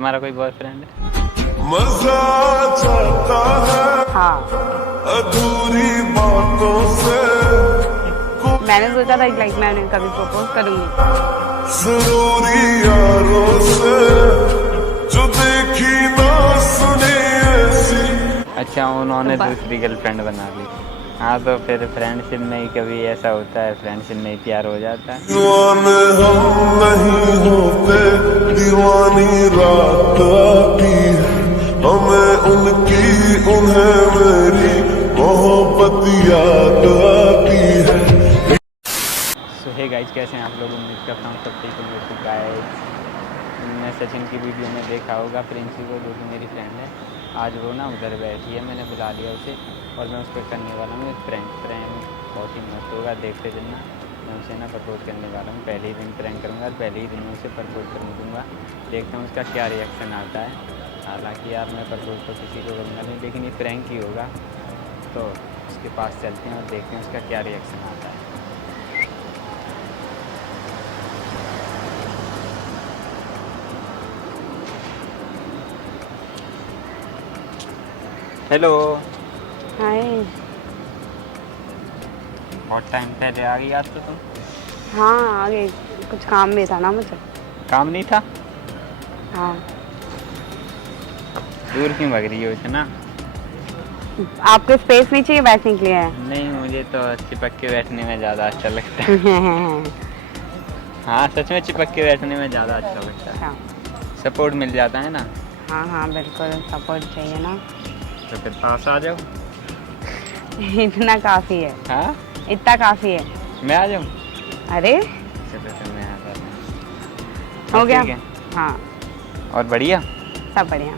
तुम्हारा कोई बॉयफ्रेंड है? मजा चाहता है हाँ, अधूरी बातों से मैंने सोचा था लाइक मैं उन्हें कभी प्रपोज करूंगी। जरूरी यारों से जो देखी ना सुनी ऐसी। अच्छा, उन्होंने तो दूसरी गर्लफ्रेंड बना ली। हाँ, तो फिर फ्रेंडशिप में ही कभी ऐसा होता है, फ्रेंडशिप में ही प्यार हो जाता है। दीवाने हम नहीं होते, दीवानी रात आती है हमें उनकी, उन्हें मेरी मोहब्बत याद आती है। सो हे गाइस, कैसे हैं आप लोग? उम्मीद करता हूँ सब ठीक होंगे। तो गाइस, मैं सचिन की वीडियो में देखा होगा प्रिंसी को, जो कि मेरी फ्रेंड है। आज वो ना उधर बैठी है, मैंने बुला लिया उसे और मैं उस पर करने वाला हूँ एक प्रैंक। बहुत ही मस्त होगा, देखते चलना। मैं उसे ना प्रपोज करने वाला हूँ, पहले ही दिन प्रैंक करूँगा और पहले ही दिन में उसे प्रपोज करने दूँगा। देखते हैं उसका क्या रिएक्शन आता है। हालांकि यार मैं प्रपोज तो किसी को करूँगा नहीं, लेकिन ये प्रैंक ही होगा। तो उसके पास चलते हैं और देखते हैं उसका क्या रिएक्शन आता है। हेलो। हाय। बहुत टाइम पहले आ गई आज तो तुम। हाँ, आगे कुछ काम भी था ना मुझे। काम नहीं था? हाँ, दूर क्यों भाग रही हो इतना? आपको स्पेस नहीं चाहिए बैठने के लिए? नहीं, मुझे तो चिपक के बैठने में ज़्यादा अच्छा लगता है। हाँ, सच में चिपक के बैठने में ज़्यादा अच्छा लगता है। अच्छा। सपोर्ट मिल जाता है ना। हाँ हाँ, बिल्कुल सपोर्ट चाहिए ना। तो फिर पास आ जाओ। इतना काफ़ी है। हाँ, इतना काफ़ी है। मैं आ जाऊँ? अरे चलो फिर मैं आ जाता हूँ। हो गया। ठीक है। हाँ, और बढ़िया। सब बढ़िया।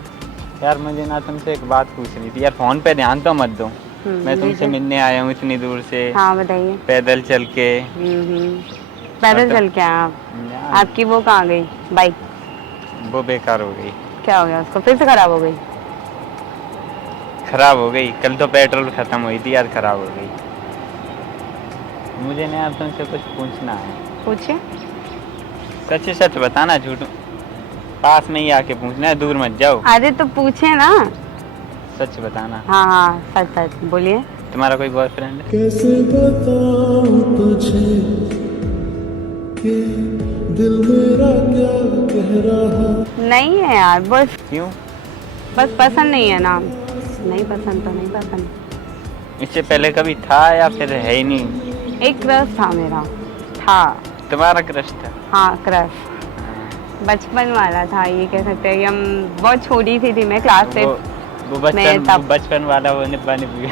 यार मुझे ना तुमसे एक बात पूछनी थी। यार फ़ोन पे ध्यान तो मत दो। मैं तुमसे लीजिए। मिलने आया हूँ इतनी दूर से, हाँ, बताइए। पैदल चल के। पैदल मतलब- चल के आए आप? यार, आपकी वो कहाँ गई बाइक? वो बेकार हो गई। क्या हो गया उसको? फिर से खराब हो गई? खराब हो गई। कल तो पेट्रोल ख़त्म हुई थी, आज खराब हो गई। मुझे ना यार तुमसे कुछ पूछना है। पूछिए। सच सच बताना, झूठ। पास में ही आके पूछना है, दूर मत जाओ। अरे तो पूछे ना। सच बताना। हाँ हाँ, सच सच बोलिए। तुम्हारा कोई बॉयफ्रेंड है? कैसे बताऊं तुझे कि दिल मेरा क्या कह रहा। नहीं है यार, बस क्यों? पसंद नहीं है ना। नहीं पसंद तो नहीं पसंद। इससे पहले कभी था या फिर है ही नहीं? एक क्रश था मेरा। था। तुम्हारा क्रश था? हाँ, क्रश बचपन वाला था, ये कह सकते हैं कि हम बहुत छोटी सी थी मैं, क्लास से। वो मैं तब- बचपन वाला वो निब्बा निब्बी।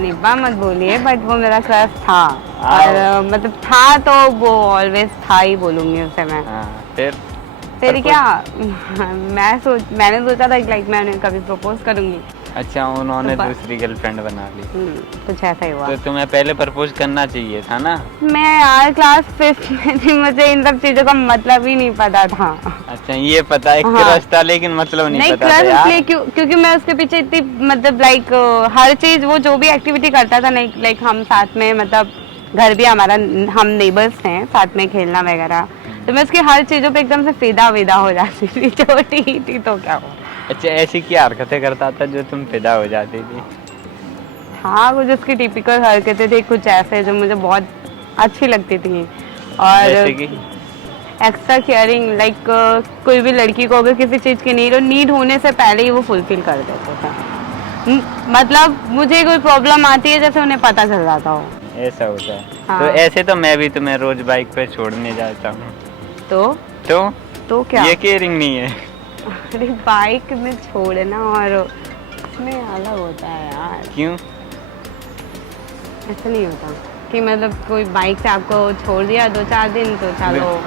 निब्बा मत बोलिए, बट वो मेरा क्रश था। और मतलब था तो वो ऑलवेज था ही बोलूँगी उसे मैं। हाँ, फिर क्या मैंने सोचा था लाइक मैं उन्हें कभी प्रपोज करूंगी। अच्छा, उन्होंने तो दूसरी गर्लफ्रेंड बना ली। कुछ ऐसा ही हुआ। तो तुम्हें पहले प्रपोज करना चाहिए था ना। मैं यार क्लास 5 में थी, मुझे इन सब चीजों का मतलब ही नहीं पता था। अच्छा, ये पता है हाँ। क्रश था, लेकिन मतलब नहीं पता था क्रश यार। इसलिए क्योंकि मैं उसके पीछे इतनी मतलब लाइक हर चीज, वो जो भी एक्टिविटी करता था नहीं, लाइक हम साथ में, मतलब घर भी हमारा, हम नेबर्स हैं, साथ में खेलना वगैरह, तो मैं उसकी हर चीजों पे एकदम से फिदा विदा हो जाती थी। छोटी ही थी तो क्या हुआ। अच्छा, ऐसी क्या हरकतें करता था जो तुम फिदा हो जाती थी? हाँ, कुछ उसकी टिपिकल हरकतें थी, कुछ ऐसे जो मुझे बहुत अच्छी लगती थी। और जैसे कि एक्स्ट्रा केयरिंग, लाइक कोई भी लड़की को अगर किसी चीज़ की नीड होने से पहले ही वो फुलफिल कर देते थे। मतलब मुझे कोई प्रॉब्लम आती है जैसे उन्हें पता चल जाता हो। ऐसा होता है। हाँ। तो ऐसे तो मैं भी तुम्हें रोज बाइक पे छोड़ने जाता हूँ। तो तो क्या? ये केयरिंग नहीं है? अरे बाइक में छोड़ना और उसमें अलग होता है यार। क्यों? ऐसा नहीं होता कि मतलब कोई बाइक से आपको छोड़ दिया 2-4 दिन तो चलो।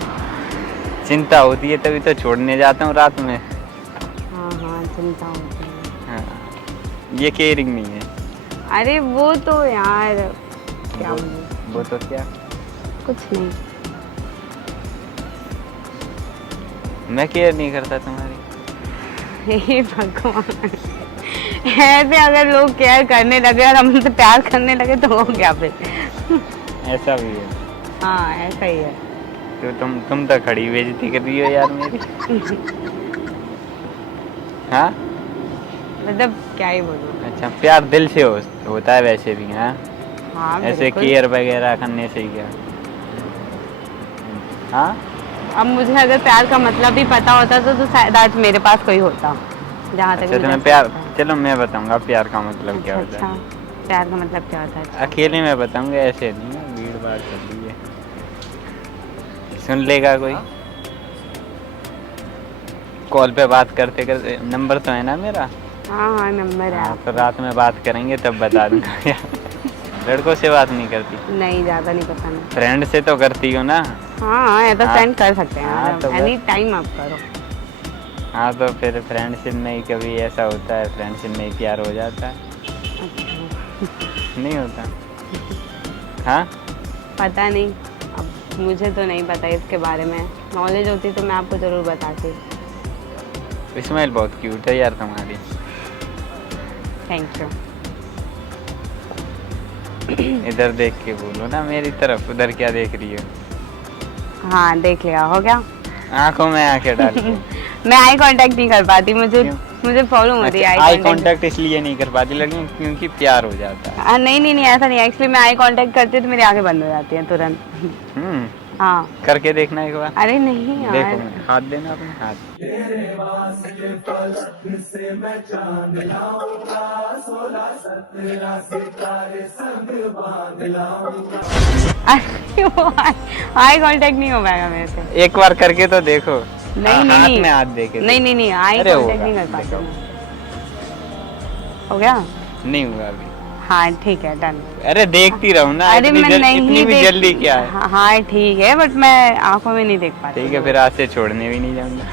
चिंता होती है तभी तो छोड़ने जाता हूँ रात में। हाँ हाँ, चिंता होती है। हाँ, ये केयरिंग नहीं है। अरे वो तो यार क्या बोलूं? वो तो क्या? कुछ नहीं। मैं केयर नहीं करता तुम्हारी? हे भगवान, ऐसे अगर लोग केयर करने लगे और हम उनसे प्यार करने लगे तो हो गया फिर। ऐसा भी है? हाँ, ऐसा ही है। तो तुम तो खड़ी बेइज्जती कर रही हो यार मेरी। हाँ मतलब क्या ही बोलूँ। अच्छा, प्यार दिल से होता है वैसे भी। हाँ हाँ ऐसे बिल्कुल। केयर वगैरह करने से ही क्या। हाँ अब मुझे अगर प्यार का मतलब ही पता होता तो शायद आज मेरे पास कोई होता, जहाँ तक अच्छा, मुझे तुम्हें ऐसा प्यार, लगता है। चलो मैं बताऊंगा प्यार का मतलब क्या अच्छा होता अच्छा, है। प्यार का मतलब क्या होता है? अच्छा अकेले में बताऊंगा, ऐसे नहीं है, भीड़ भाड़ कर ली है, सुन लेगा कोई। कॉल पे बात करते करते, नंबर तो है ना मेरा। हाँ हाँ, नंबर है हाँ तो आपका। रात में बात करेंगे तब बता दूंगा। लड़कों से बात नहीं करती? नहीं, ज़्यादा नहीं पसंद। फ्रेंड से तो करती हो ना? हाँ, ये तो हाँ सेंड कर सकते हैं हाँ यार, तो एनी बस। टाइम आप करो। हाँ तो फिर फ्रेंडशिप में ही कभी ऐसा होता है, फ्रेंडशिप में ही प्यार हो जाता है, अच्छा, नहीं होता? हाँ पता नहीं, अब मुझे तो नहीं पता इसके बारे में। नॉलेज होती तो मैं आपको ज़रूर बताती। स्माइल बहुत क्यूट है यार तुम्हारी। Thank you. इधर देख के बोलो ना मेरी तरफ, उधर क्या देख रही हो? हाँ, देख लिया, हो गया। आंखों में आंखें डाल के। मैं आई कांटेक्ट नहीं कर पाती, मुझे क्यों? मुझे प्रॉब्लम होती है अच्छा, आई आई कांटेक्ट। कांटेक्ट इसलिए नहीं कर पाती लड़कियों क्योंकि प्यार हो जाता है। नहीं नहीं नहीं, ऐसा नहीं, एक्चुअली मैं आई कांटेक्ट करती हूँ तो मेरी आंखें बंद हो जाती हैं तुरंत। हम्म, हाँ। करके देखना एक बार। अरे नहीं देखो, यार। हाथ देना अपने हाथ। अरे वो आई कांटेक्ट नहीं हो पाएगा मेरे से। एक बार करके तो देखो। नहीं नहीं हाथ नहीं, में हाथ दे के नहीं नहीं नहीं, आई अरे कांटेक्ट होगा, नहीं कर पाती देखो। मैं। हो गया। नहीं हुआ अभी। हाँ ठीक है, डन। अरे देखती रहूँ ना, अरे मैं नहीं इतनी भी देख, जल्दी क्या है? हाँ हाँ, ठीक है, बट मैं आंखों में नहीं देख पाती। ठीक है, फिर आज से छोड़ने भी नहीं जाऊंगा।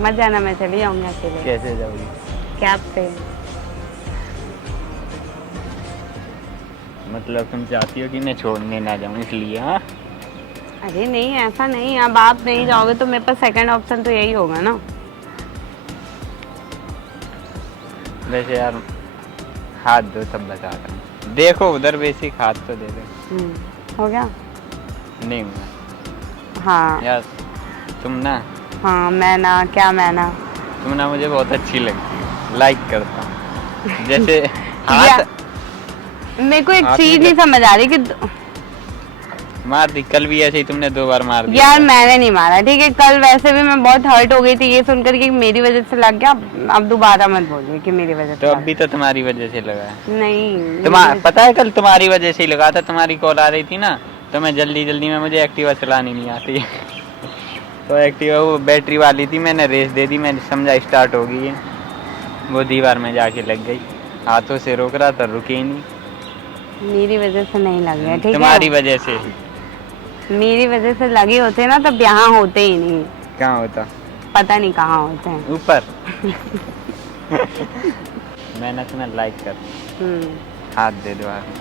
मत जाना, मैं चली जाऊंगी अकेले। कैसे जाऊंगी? कैब पे। मतलब तुम चाहती हो कि मैं छोड़ने ना जाऊं इसलिए? हाँ अरे नहीं, ऐसा नहीं, अब आप नहीं जाओगे तो मेरे पास सेकंड ऑप्शन तो यही होगा ना। वैसे यार, हाथ दो तब बताता हूँ। देखो उधर बेसिक हाथ तो दे दो। हो गया। नहीं हुआ हाँ यार। तुम ना, हाँ, मैं ना, क्या मैं ना? तुम ना मुझे बहुत अच्छी लगती है, लाइक करता हूँ। जैसे हाथ मेरे को एक हाथ चीज में नहीं समझ आ रही कि मार दी, कल भी ऐसे ही तुमने 2 बार मार दिया यार था। मैंने नहीं मारा, ठीक है। कल वैसे भी मैं बहुत हर्ट हो गई थी ये सुनकर कि मेरी वजह से लग गया। अब दोबारा मत बोलिए कि मेरी वजह तो से अब भी तो तुम्हारी वजह से लगा है। नहीं, पता है कल तुम्हारी वजह से ही लगा था, तुम्हारी कॉल आ रही थी ना, तो मैं जल्दी जल्दी में, मुझे एक्टिवा चलानी नहीं आती। तो एक्टिवा वो बैटरी वाली थी, मैंने रेस दे दी, मैंने समझा स्टार्ट हो गई है, वो दीवार में जाके लग गई। हाथों से रोक रहा था, रुकी ही नहीं। मेरी वजह से नहीं लग गया, ठीक है। तुम्हारी वजह से ही। मेरी वजह से लगे होते ना तब यहाँ होते ही नहीं। कहाँ होता? पता नहीं कहाँ होते हैं। ऊपर। मैं ना तुम्हें लाइक कर, हाथ दे दो हाथ में।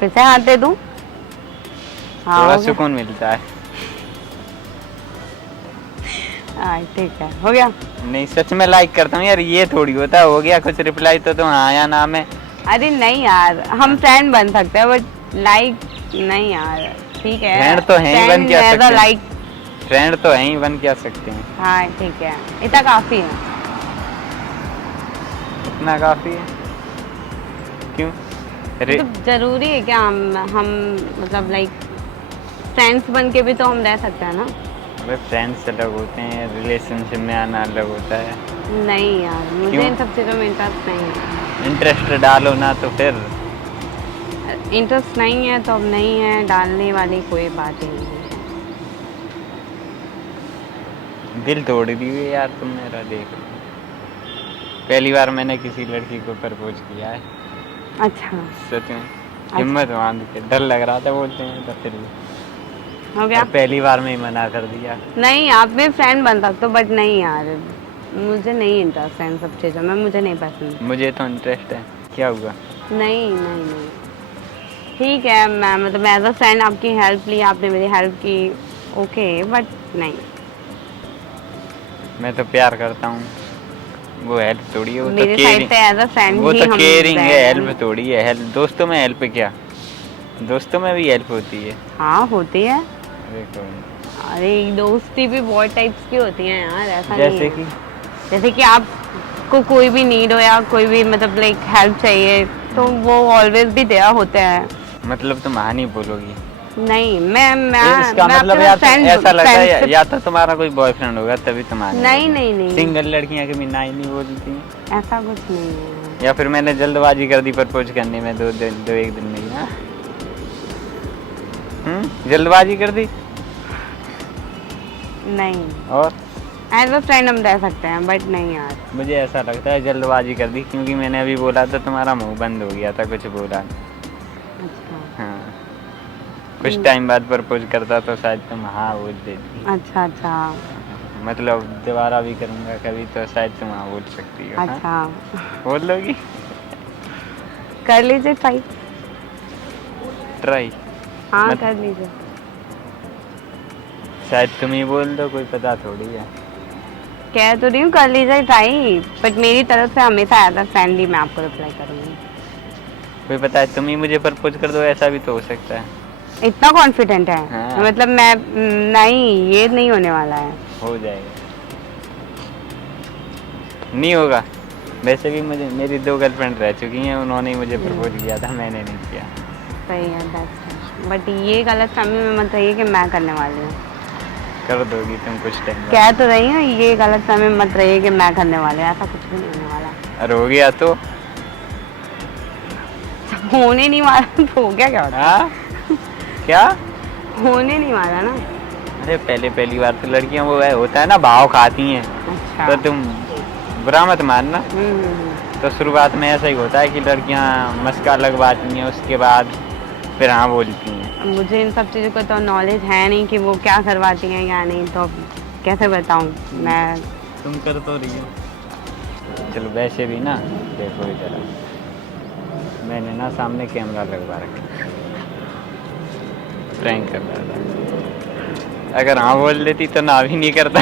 फिर से हाथ दे दूं? हाँ, थोड़ा हो गया। सुकून मिलता है। हाँ ठीक है, हो गया। नहीं सच में लाइक करता हूँ यार, ये थोड़ी होता है हो गया कुछ रिप्लाई तो तुम हाँ या ना में। अरे नहीं यार, हम फ्रेंड बन सकते हैं बट लाइक नहीं यार, ठीक है। फ्रेंड तो हैं ही, बन क्या सकते हैं। लाइक। फ्रेंड तो हैं ही, बन क्या सकते हैं। हाँ ठीक है, इतना काफी है। इतना काफी है? क्यों? मतलब जरूरी है क्या हम मतलब लाइक फ्रेंड्स बन के भी तो हम रह सकते हैं ना। अबे फ्रेंड्स अलग होते हैं, रिलेशनशिप में आना अलग होता है। नहीं यार, मुझे क्यों? इन सब चीज़ों में इंटरेस्ट नहीं है। इंटरेस्ट डालो ना तो फिर। इंटरेस्ट नहीं है तो अब नहीं है, डालने वाली कोई बात ही नहीं है। दिल तोड़ दी हुई यार तुम मेरा, देख लो। पहली बार मैंने किसी लड़की को प्रपोज किया है। अच्छा, सच में हिम्मत बांध के, डर लग रहा था बोलते हैं तो फिर भी, हो गया। और पहली बार में ही मना कर दिया। नहीं, आप भी फ्रेंड बन सकते हो बट नहीं यार, मुझे नहीं इंटरेस्ट है इन सब चीज़ों में, मुझे नहीं पसंद। मुझे तो इंटरेस्ट है। क्या हुआ? नहीं नहीं नहीं, ठीक है, मैं मतलब एज अ फ्रेंड आपकी हेल्प ली, आपने मेरी हेल्प की, ओके, बट नहीं। मैं तो प्यार करता हूँ, वो हेल्प थोड़ी है, वो तो मेरी साइड केयरिंग। से एज अ फ्रेंड वो ही तो हम केयरिंग रह है, रहे हैं। हेल्प थोड़ी है। हेल्प दोस्तों में, हेल्प क्या, दोस्तों में भी हेल्प होती है। हाँ होती है। अरे कोई नहीं। अरे दोस्ती भी बहुत टाइप्स की होती हैं यार, ऐसा जैसे नहीं कि है। जैसे कि आपको कोई भी नीड हो या कोई भी मतलब लाइक हेल्प चाहिए तो वो ऑलवेज भी देयर होते हैं। मतलब तुम हाँ नहीं बोलोगी? नहीं मैं इसका मैं मतलब आपके या साथ friend- ऐसा लगता है friendship- या तो तुम्हारा कोई बॉयफ्रेंड होगा तभी तुम हाँ नहीं नहीं नहीं सिंगल लड़कियां कभी ना ही नहीं बोलती। ऐसा कुछ नहीं है। या फिर मैंने जल्दबाजी कर दी प्रपोज करने में, दो एक दिन नहीं ना? जल्दबाजी कर दी? नहीं, और एज अ फ्रेंड हम रह सकते हैं बट नहीं यार। मुझे ऐसा लगता है जल्दबाजी कर दी, क्योंकि मैंने अभी बोला था तुम्हारा मुंह बंद हो गया था, कुछ बोला नहीं। अच्छा हाँ, कुछ टाइम बाद प्रपोज करता तो शायद तुम हाँ बोल देती। अच्छा अच्छा मतलब दोबारा भी करूँगा कभी तो शायद तुम हाँ बोल सकती हो। हाँ? अच्छा बोल लोगी? कर लीजिए ट्राई। ट्राई? हाँ मत- कर लीजिए। शायद तुम ही बोल दो, कोई पता थोड़ी है। कह तो रही हूँ कर लीजिए ट्राई, बट मेरी तरफ से हमेशा एज अ फ्रेंडली मैं आपको रिप्लाई करूँगी। कोई पता है तुम ही मुझे प्रपोज कर दो, ऐसा भी तो हो सकता है। इतना कॉन्फिडेंट है? हाँ। मतलब मैं नहीं, ये नहीं होने वाला है। हो जाएगा। नहीं होगा? वैसे भी मुझे मेरी 2 गर्लफ्रेंड रह चुकी हैं, उन्होंने ही मुझे प्रपोज किया था, मैंने नहीं किया। सही है दैट्स, बट ये गलत फहमी में मत रहिए कि मैं करने वाली हूँ। कर दोगी तुम कुछ टाइम बाद। कह तो रही हूँ ये गलत फहमी में मत रहिए कि मैं करने वाली हूँ, ऐसा कुछ भी नहीं होने वाला। और हो गया तो? होने नहीं वाला तो हो गया क्या होता हाँ? क्या? है? होने नहीं वाला ना। अरे पहली बार तो लड़कियां वो है होता है ना, भाव खाती हैं। अच्छा तो तुम बुरा मत मानना। हम्म। तो शुरुआत में ऐसा ही होता है कि लड़कियां मस्का लगवाती हैं, उसके बाद फिर हाँ बोलती हैं। मुझे इन सब चीज़ों का तो नॉलेज है नहीं कि वो क्या करवाती हैं या नहीं, तो अब कैसे बताऊँ मैं। तुम कर तो रही हो। चलो वैसे भी ना, देखो इधर मैंने ना सामने कैमरा लगवा रखा, प्रैंक कर रहा था। अगर हाँ बोल देती तो ना भी नहीं करता।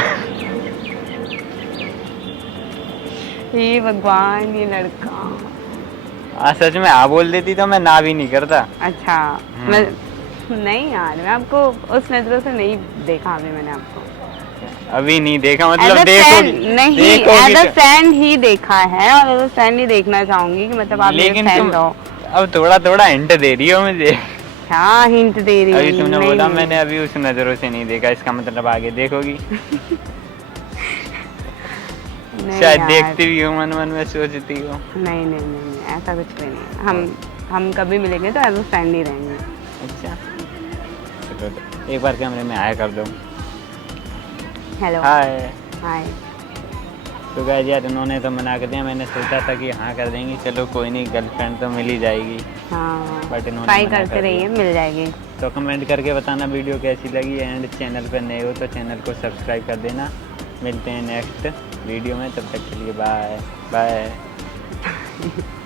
हे भगवान ये लड़का। हाँ सच में हाँ बोल देती तो मैं ना भी नहीं करता। अच्छा मैं नहीं यार, मैं आपको उस नज़रों से नहीं देखा अभी मैंने आपको। अभी नहीं देखा एज मतलब अ देखोगी? फ्रेंड नहीं, देखोगी एज अ तो- फ्रेंड ही देखा है और एज अ फ्रेंड ही देखना चाहूंगी कि मतलब आप मेरे लेकिन तुम फ्रेंड हो। अब थोड़ा हिंट दे रही हो मुझे। क्या हिंट दे रही अभी हूँ? तुमने नहीं, बोला नहीं, मैंने अभी उस नजरों से नहीं देखा, इसका मतलब आगे देखोगी। नहीं शायद यार, देखती भी हो, मन में सोचती हो। नहीं नहीं नहीं ऐसा कुछ भी नहीं। हम कभी मिलेंगे तो एज अ फ्रेंड ही रहेंगे। अच्छा चलो तो एक बार कैमरे में हाय कर दो। Hello hi. हाय। तो गाइस यार उन्होंने तो मना कर दिया, मैंने सोचा था कि हाँ कर देंगी, चलो कोई नहीं, गर्लफ्रेंड तो मिल ही जाएगी। हाँ बट इन्होंने ट्राई मना करते कर रहिए, दिया। मिल जाएगी। तो कमेंट करके बताना वीडियो कैसी लगी, एंड चैनल पर नए हो तो चैनल को सब्सक्राइब कर देना। मिलते हैं नेक्स्ट वीडियो में, तब तक के लिए बाय बाय।